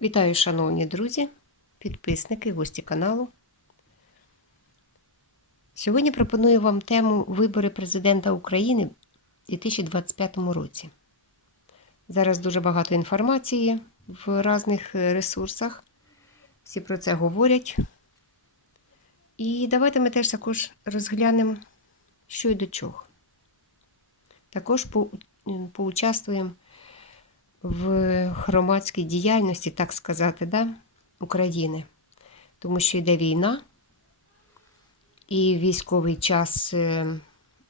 Вітаю, шановні друзі, підписники, гості каналу. Сьогодні пропоную вам тему вибори президента України в 2025 році. Зараз дуже багато інформації в різних ресурсах. Всі про це говорять. І давайте ми теж також розглянемо, що і до чого. Також по, поучаствуємо в громадській діяльності, так сказати, да, України. Тому що йде війна, і військовий час, е,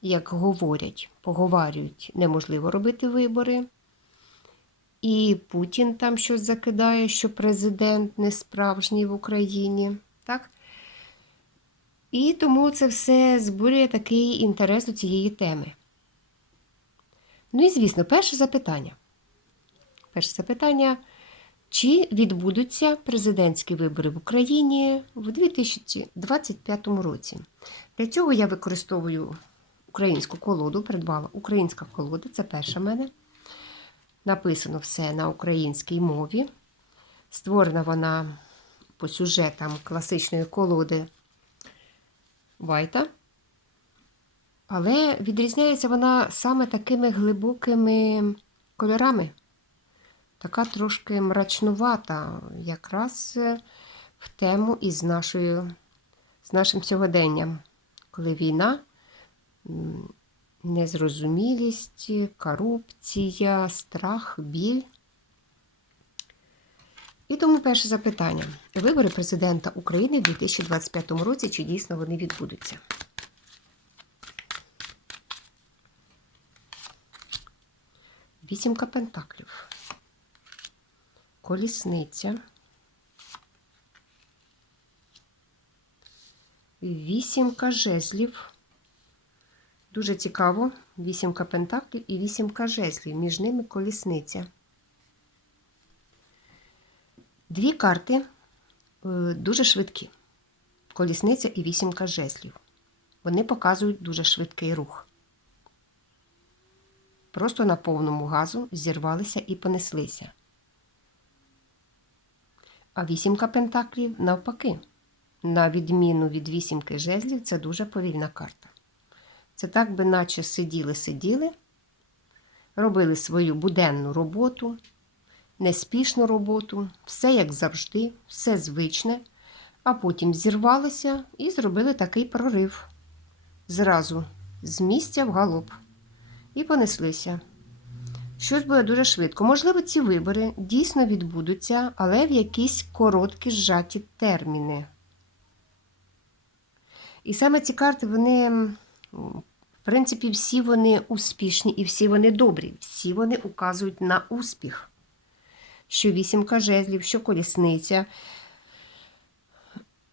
як говорять, поговарюють, неможливо робити вибори. І Путін там щось закидає, що президент не справжній в Україні. так? І тому це все збурює такий інтерес до цієї теми. Ну і, звісно, перше запитання. Перше запитання. Чи відбудуться президентські вибори в Україні в 2025 році? Для цього я використовую українську колоду, придбала українська колода, це перша в мене. Написано все на українській мові. Створена вона по сюжетам класичної колоди Вайта. Але відрізняється вона саме такими глибокими кольорами. Така трошки мрачнувата, якраз в тему із нашою, з нашим сьогоденням, коли війна, незрозумілість, корупція, страх, біль. І тому перше запитання. Вибори президента України в 2025 році, чи дійсно вони відбудуться? Вісімка пентаклів. Колісниця. Вісімка жезлів. Дуже цікаво. Вісімка пентаклів і вісімка жезлів. Між ними колісниця. Дві карти е, дуже швидкі. Колісниця і вісімка жезлів. Вони показують дуже швидкий рух. Просто на повному газу зірвалися і понеслися. А вісімка пентаклів навпаки. На відміну від вісімки жезлів, це дуже повільна карта. Це так би наче сиділи-сиділи, робили свою буденну роботу, неспішну роботу, все як завжди, все звичне, а потім зірвалися і зробили такий прорив. Зразу з місця в галоп. І понеслися. Щось буде дуже швидко. Можливо, ці вибори дійсно відбудуться, але в якісь короткі зжаті терміни. І саме ці карти, вони, в принципі, всі вони успішні і всі вони добрі. Всі вони указують на успіх. Що вісімка жезлів, що колісниця.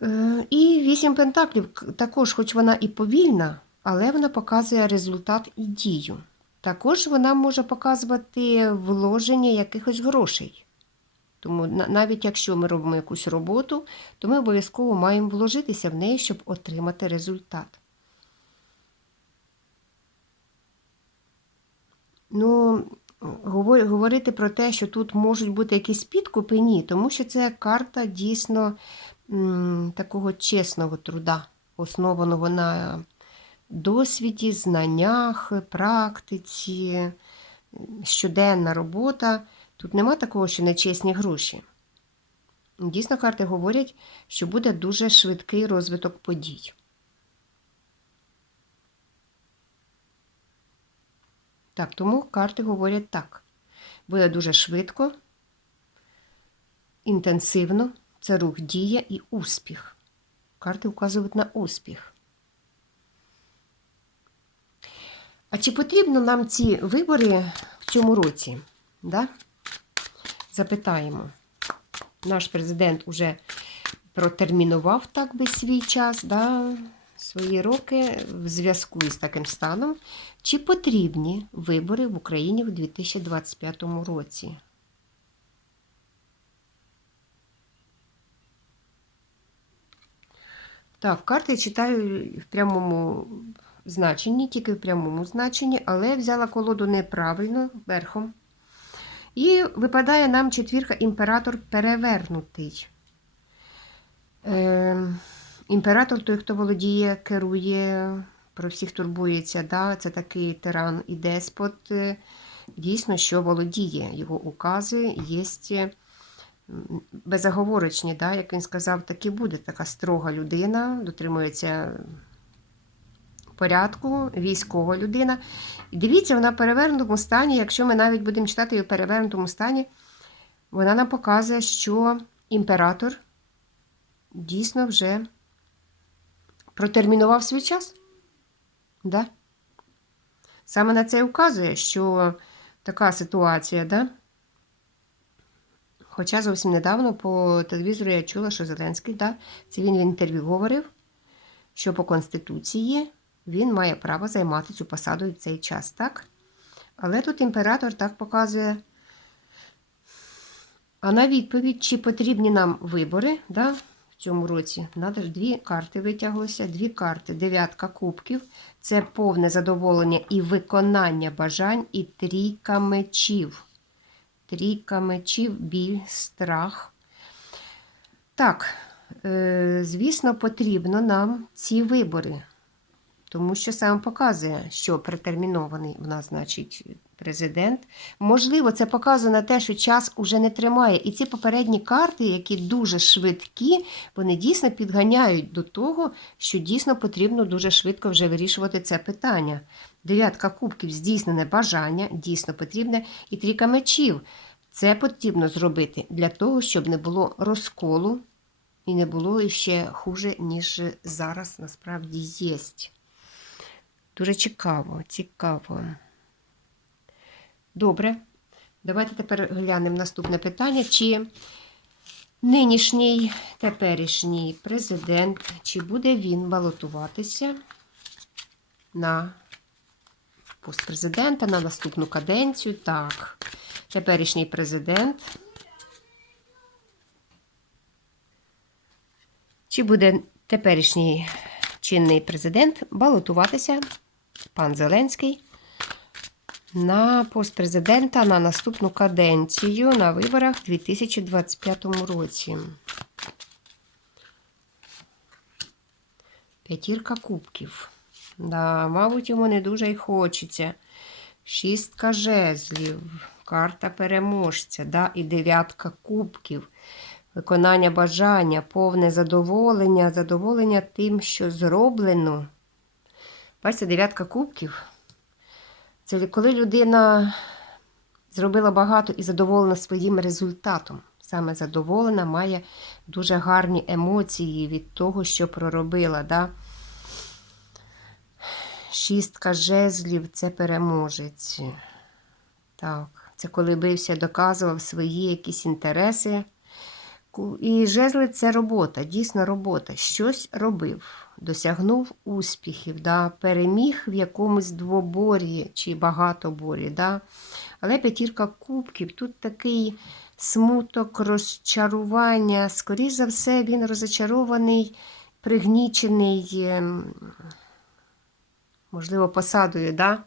Е, і вісім пентаклів також, хоч вона і повільна, але вона показує результат і дію. Також вона може показувати вложення якихось грошей. Тому навіть якщо ми робимо якусь роботу, то ми обов'язково маємо вложитися в неї, щоб отримати результат. Ну, говорити про те, що тут можуть бути якісь підкупи, ні, тому що це карта дійсно такого чесного труда, основаного на досвіді, знаннях, практиці, щоденна робота. Тут нема такого, що нечесні гроші. Дійсно, карти говорять, що буде дуже швидкий розвиток подій. Так, тому карти говорять так. Буде дуже швидко, інтенсивно, це рух дія і успіх. Карти вказують на успіх. А чи потрібно нам ці вибори в цьому році? Да? Запитаємо. Наш президент уже протермінував так би свій час, да, свої роки в зв'язку із таким станом. Чи потрібні вибори в Україні в 2025 році? Так, карти читаю в прямому значенні, тільки в прямому значенні, але взяла колоду неправильно верхом. І випадає нам четвірка імператор перевернутий. Е, імператор той, хто володіє, керує, про всіх турбується. Да? Це такий тиран і деспот. е, Дійсно, що володіє. Його укази є безоговорочні, да? як він сказав, так і буде. Така строга людина, дотримується порядку, військова людина. І дивіться, вона в перевернутому стані, якщо ми навіть будемо читати її в перевернутому стані, вона нам показує, що імператор дійсно вже протермінував свій час. Да? Саме на це і вказує, що така ситуація, да? Хоча зовсім недавно по телевізору я чула, що Зеленський, да, це він в інтерв'ю говорив, що по Конституції він має право займати цю посаду в цей час, так? Але тут імператор так показує. А на відповідь, чи потрібні нам вибори да, в цьому році, надо ж дві карти витяглося, дві карти, дев'ятка кубків. Це повне задоволення і виконання бажань, і трійка мечів. Трійка мечів, біль, страх. Так, е, звісно, потрібно нам ці вибори. Тому що сам показує, що претермінований в нас, значить, президент. Можливо, це показує на те, що час уже не тримає. І ці попередні карти, які дуже швидкі, вони дійсно підганяють до того, що дійсно потрібно дуже швидко вже вирішувати це питання. Дев'ятка кубків здійснене бажання, дійсно потрібне, і трійка мечів. Це потрібно зробити для того, щоб не було розколу і не було ще хуже, ніж зараз насправді є. Дуже цікаво, цікаво. Добре. Давайте тепер глянемо наступне питання. Чи нинішній теперішній президент, чи буде він балотуватися на пост президента на наступну каденцію? Так. Теперішній президент. Чи буде теперішній чинний президент балотуватися, пан Зеленський, на пост президента на наступну каденцію на виборах у 2025 році? П'ятірка кубків. Да, мабуть, йому не дуже й хочеться. Шістка жезлів, карта переможця, да, і дев'ятка кубків. Виконання бажання, повне задоволення, задоволення тим, що зроблено. Бачите, дев'ятка кубків. Це коли людина зробила багато і задоволена своїм результатом. Саме задоволена, має дуже гарні емоції від того, що проробила. Да? Шістка жезлів це переможець. Так, це коли бився, доказував свої якісь інтереси. І жезли це робота, дійсна робота. Щось робив, досягнув успіхів, да, переміг в якомусь двоборі чи багатоборі. Да. Але п'ятірка кубків тут такий смуток, розчарування. Скоріше за все, він розочарований, пригнічений, ем, можливо, посадою. Да?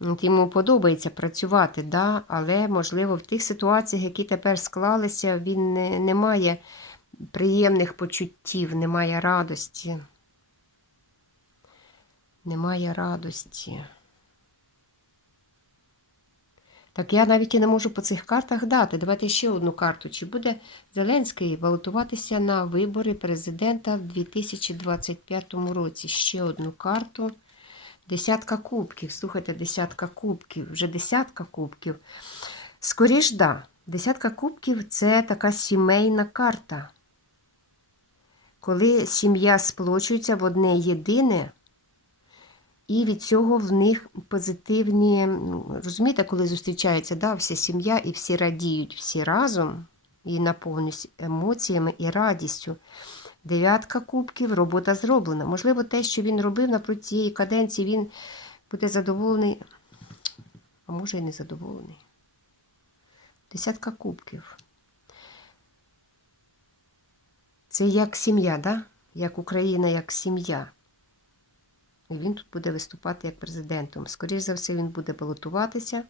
Йому подобається працювати, да? але, можливо, в тих ситуаціях, які тепер склалися, він не, не має приємних почуттів, немає радості. Немає радості. Так я навіть і не можу по цих картах дати. Давайте ще одну карту. Чи буде Зеленський балотуватися на вибори президента в 2025 році? Ще одну карту. Десятка кубків. Слухайте, десятка кубків. Вже десятка кубків. Скоріш, да. Десятка кубків це така сімейна карта. Коли сім'я сплочується в одне єдине, і від цього в них позитивні, ну, розумієте, коли зустрічається да, вся сім'я і всі радіють всі разом і наповнюють емоціями і радістю. Дев'ятка кубків, робота зроблена. Можливо, те, що він робив напроти цієї каденції, він буде задоволений, а може і не задоволений. Десятка кубків. Це як сім'я, да? як Україна, як сім'я. І він тут буде виступати як президентом. Скоріше за все, він буде балотуватися.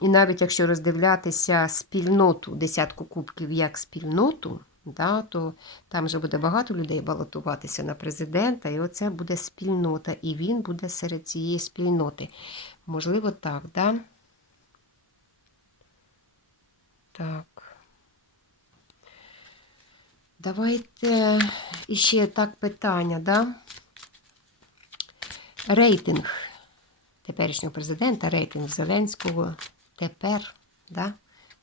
І навіть якщо роздивлятися спільноту, десятку кубків як спільноту, да, то там же буде багато людей балотуватися на президента, і оце буде спільнота, і він буде серед цієї спільноти. Можливо, так, да? Так. Давайте іще так питання, да? Рейтинг теперішнього президента, рейтинг Зеленського тепер, да?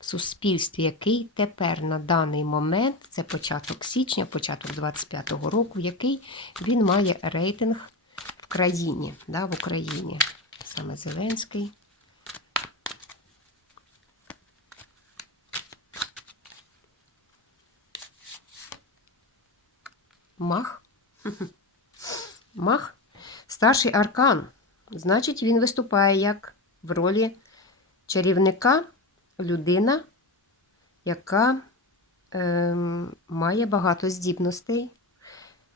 Суспільстві, який тепер на даний момент, це початок січня, початок 25-го року, який він має рейтинг в країні, да? в Україні. Саме Зеленський. Мах. Мах. Старший аркан. Значить, він виступає як в ролі чарівника, людина, яка е, має багато здібностей,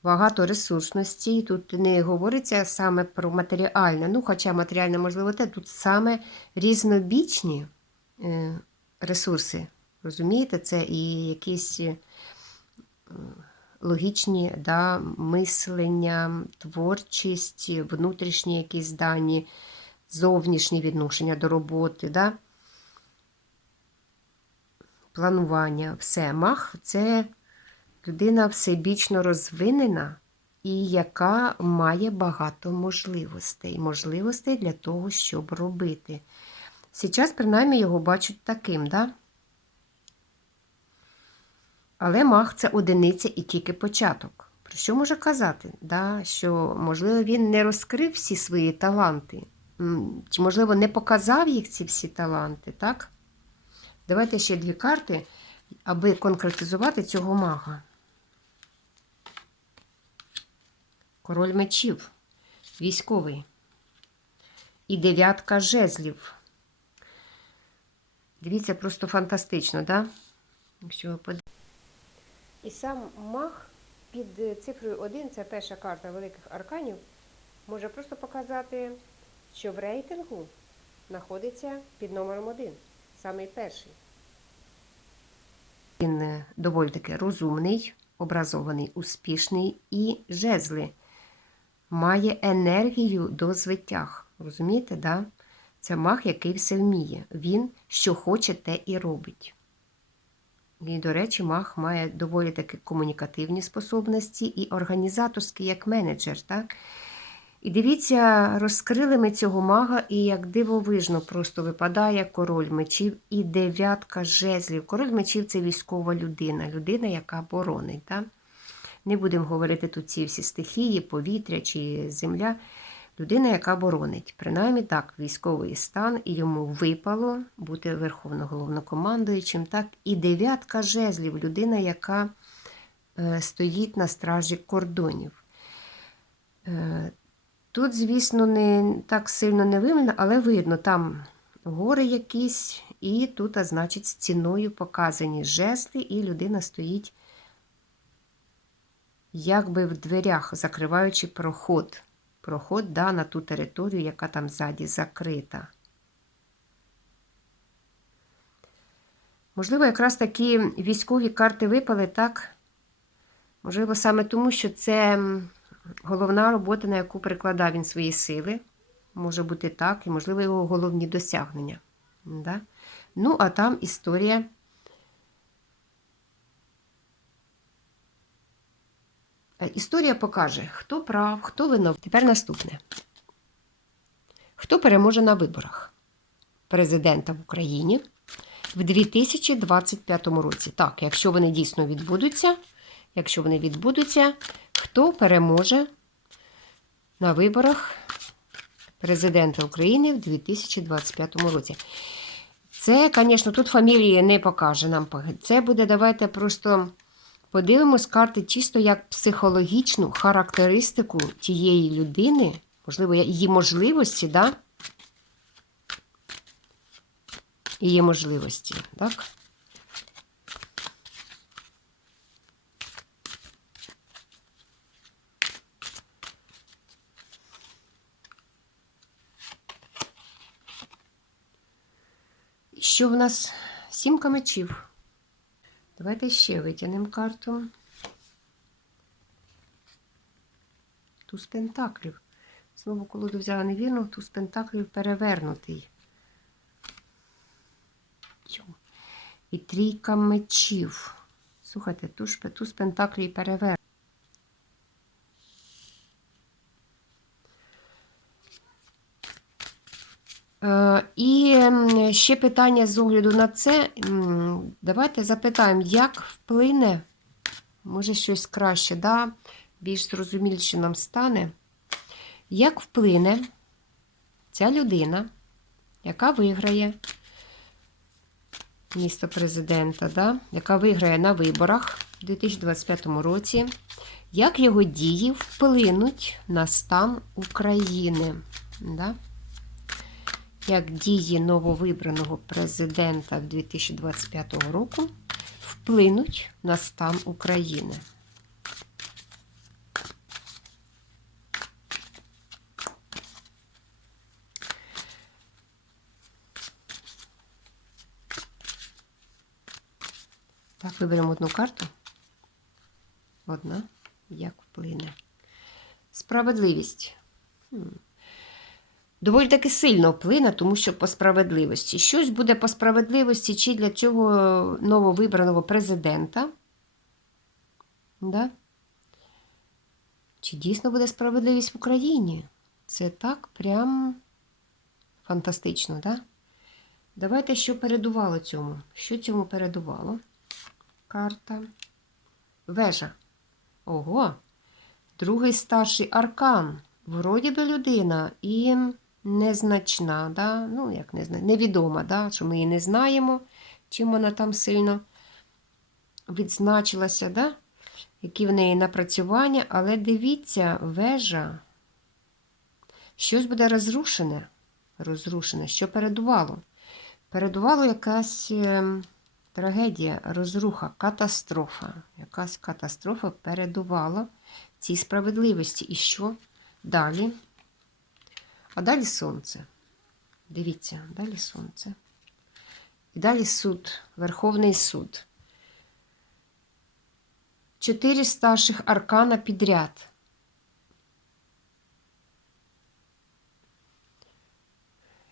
багато ресурсності. Тут не говориться саме про матеріальне, ну, хоча матеріальне, можливо, те, тут саме різнобічні е, ресурси. Розумієте, це і якісь. Е, логічні да, мислення, творчість, внутрішні якісь дані, зовнішні відношення до роботи, да? Планування, все. Мах це людина всебічно розвинена і яка має багато можливостей. Можливостей для того, щоб робити. Зараз, принаймні, його бачать таким, да? Але мах це одиниця і тільки початок. Про що може казати? Да? Що, можливо, він не розкрив всі свої таланти, чи, можливо, не показав їх ці всі таланти, так? Давайте ще дві карти, аби конкретизувати цього мага. Король мечів, військовий. І дев'ятка жезлів. Дивіться, просто фантастично? Да? Якщо ви. І сам мах під цифрою 1, це перша карта великих арканів, може просто показати, що в рейтингу знаходиться під номером 1, самий перший. Він е, доволі таки розумний, образований, успішний і жезли. Має енергію до звитяг. Розумієте, да? Це мах, який все вміє. Він що хоче, те і робить. І, до речі, Мах має доволі таки комунікативні способності і організаторські як менеджер. так? І дивіться, розкрили ми цього мага, і як дивовижно просто випадає король мечів і дев'ятка жезлів. Король мечів це військова людина, людина, яка боронить. Так? Не будемо говорити тут ці всі стихії, повітря чи земля. Людина, яка боронить, принаймні так, військовий стан, і йому випало бути верховноголовнокомандуючим, так, і дев'ятка жезлів, людина, яка е, стоїть на стражі кордонів. Тут, звісно, не так сильно не видно, але видно, там гори якісь, і тут, а значить, ціною показані жезли, і людина стоїть, якби в дверях, закриваючи проход проход да, на ту територію, яка там ззаді закрита. Можливо, якраз такі військові карти випали, так? Можливо, саме тому, що це головна робота, на яку прикладав він свої сили. Може бути так, і, можливо, його головні досягнення. Да? Ну, а там історія Е, історія покаже, хто прав, хто винов. Тепер наступне. Хто переможе на виборах президента в Україні в 2025 році? Так, якщо вони дійсно відбудуться, якщо вони відбудуться, хто переможе на виборах президента України в 2025 році? Це, звісно, тут фамілії не покаже нам. Це буде, давайте просто. Подивимось карти чисто як психологічну характеристику тієї людини, можливо, її можливості, да? Її можливості, так? Що в нас? Сімка мечів. Давайте ще витягнемо карту. Туз пентаклів. Знову колоду взяла невірно, туз пентаклів перевернутий. І трійка мечів. Слухайте, туз, пентаклів перевернутий. Е, І м, ще питання з огляду на це. Давайте запитаємо, як вплине, може щось краще, да? більш зрозуміліше нам стане, як вплине ця людина, яка виграє місто президента, да? яка виграє на виборах у 2025 році, як його дії вплинуть на стан України. Да? Як дії нововибраного президента 2025 року вплинуть на стан України. Так, виберемо одну карту. Одна. Як вплине. Справедливість. Доволі таки сильно вплине, тому що по справедливості. Щось буде по справедливості чи для цього нововибраного президента. Да? Чи дійсно буде справедливість в Україні? Це так прям фантастично, да? Давайте, що передувало цьому? Що цьому передувало? Карта. Вежа. Ого! Другий старший аркан. Вроді би людина і незначна, да? ну, як не знаю, невідома, да? що ми її не знаємо, чим вона там сильно відзначилася, да? які в неї напрацювання, але дивіться, вежа, щось буде розрушене, розрушене, що передувало. Передувало якась е, трагедія, розруха, катастрофа. Якась катастрофа передувала цій справедливості. І що далі? А далі сонце. Дивіться, далі сонце. І далі суд, Верховний суд. Чотири старших аркана підряд.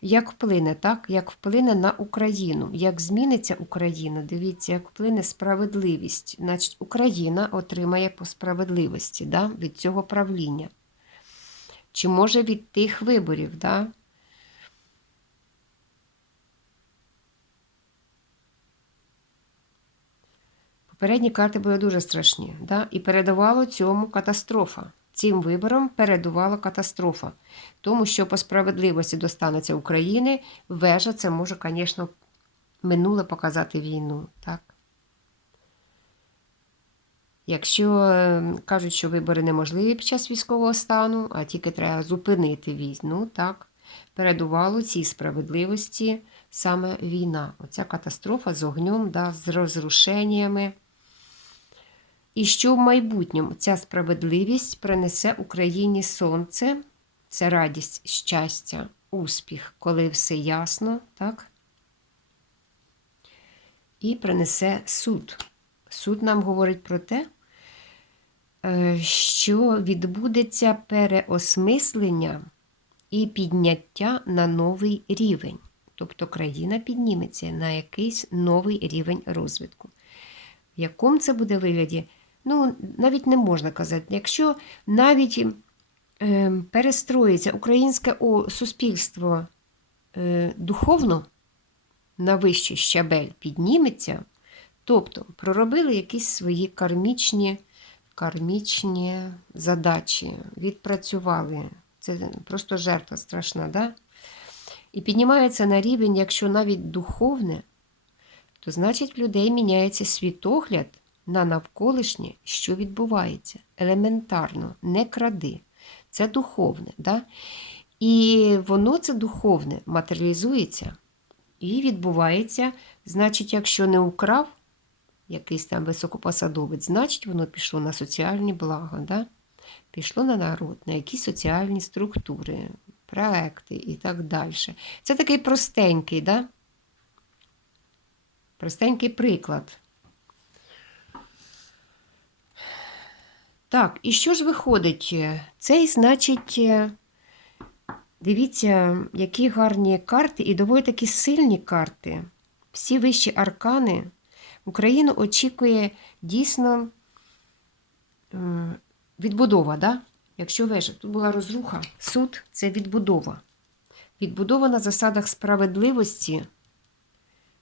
Як вплине, так? Як вплине на Україну, як зміниться Україна, дивіться, як вплине справедливість. Значить, Україна отримає по справедливості да, від цього правління. Чи може від тих виборів, да? Попередні карти були дуже страшні, да? і передавало цьому катастрофа. Цим вибором передувала катастрофа. Тому що по справедливості достанеться України, вежа це може, звісно, минуле показати війну. так? Якщо е, кажуть, що вибори неможливі під час військового стану, а тільки треба зупинити війну, так, передувало цій справедливості саме війна. Оця катастрофа з огнем, да, з розрушеннями. І що в майбутньому ця справедливість принесе Україні сонце, це радість, щастя, успіх, коли все ясно, так? І принесе суд. Суд нам говорить про те, що відбудеться переосмислення і підняття на новий рівень. Тобто країна підніметься на якийсь новий рівень розвитку. В якому це буде вигляді? Ну, навіть не можна казати. Якщо навіть е, перестроїться українське суспільство е, духовно на вищий щабель підніметься, тобто проробили якісь свої кармічні кармічні задачі, відпрацювали. Це просто жертва страшна, да? І піднімається на рівень, якщо навіть духовне, то значить в людей міняється світогляд на навколишнє, що відбувається. Елементарно, не кради. Це духовне. Да? І воно це духовне матеріалізується і відбувається, значить, якщо не украв якийсь там високопосадовець, значить, воно пішло на соціальні блага, да? пішло на народ, на якісь соціальні структури, проекти і так далі. Це такий простенький, да? Простенький приклад. Так, і що ж виходить? Цей, значить, е, дивіться, які гарні карти і доволі такі сильні карти. Всі вищі аркани. Україну очікує дійсно е, відбудова, да? Якщо вежа, тут була розруха, суд це відбудова. Відбудова на засадах справедливості,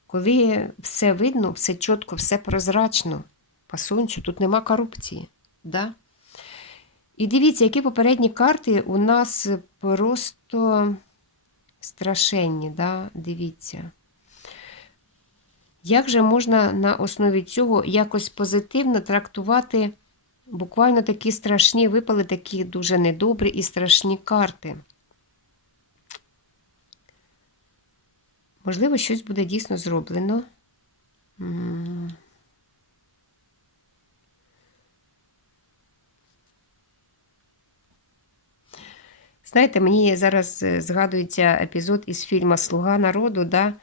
коли все видно, все чітко, все прозрачно. По сонцю, тут нема корупції. Да? І дивіться, які попередні карти у нас просто страшенні, да? дивіться. Як же можна на основі цього якось позитивно трактувати буквально такі страшні випали, такі дуже недобрі і страшні карти? Можливо, щось буде дійсно зроблено. Знаєте, мені зараз е, згадується епізод із фільму Слуга народу. Да?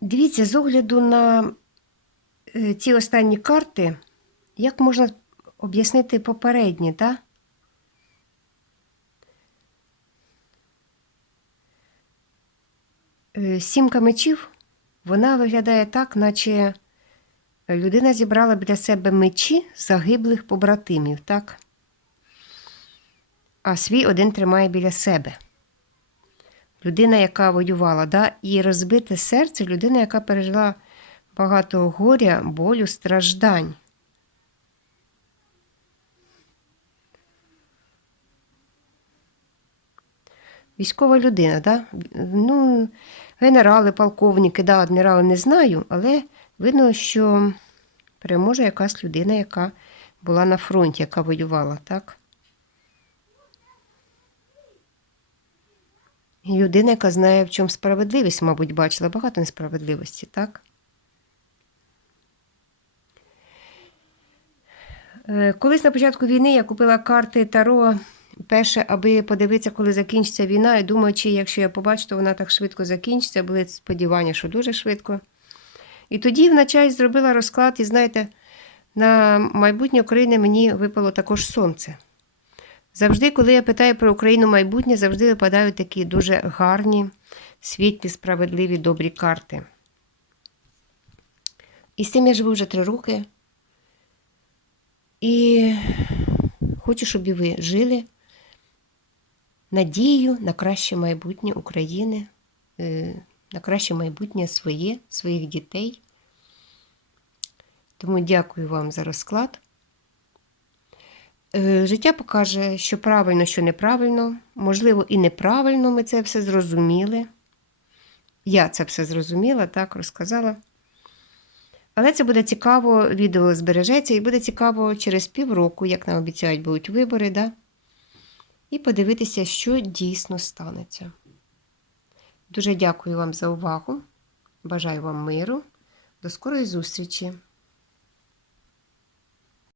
Дивіться, з огляду на е, ці останні карти, як можна об'яснити попередні, так? Е, Сімка мечів, вона виглядає так, наче людина зібрала біля себе мечі загиблих побратимів, так? А свій один тримає біля себе. Людина, яка воювала, да? і розбите серце людина, яка пережила багато горя, болю, страждань. Військова людина, да? ну, генерали, полковники, да, адмірали не знаю, але видно, що переможе якась людина, яка була на фронті, яка воювала, так? Людина, яка знає, в чому справедливість, мабуть, бачила багато несправедливості, так? Е, Колись на початку війни я купила карти Таро перше, аби подивитися, коли закінчиться війна, і думаючи, якщо я побачу, то вона так швидко закінчиться, були сподівання, що дуже швидко. І тоді вначаль зробила розклад, і знаєте, на майбутнє України мені випало також сонце. Завжди, коли я питаю про Україну майбутнє, завжди випадають такі дуже гарні, світлі, справедливі, добрі карти. І з цим я живу вже три роки. І хочу, щоб і ви жили надією на краще майбутнє України, е, на краще майбутнє своє, своїх дітей. Тому дякую вам за розклад. Е, Життя покаже, що правильно, що неправильно. Можливо, і неправильно ми це все зрозуміли. Я це все зрозуміла, так розказала. Але це буде цікаво, відео збережеться, і буде цікаво через півроку, як нам обіцяють, будуть вибори, да? і подивитися, що дійсно станеться. Дуже дякую вам за увагу. Бажаю вам миру. До скорої зустрічі!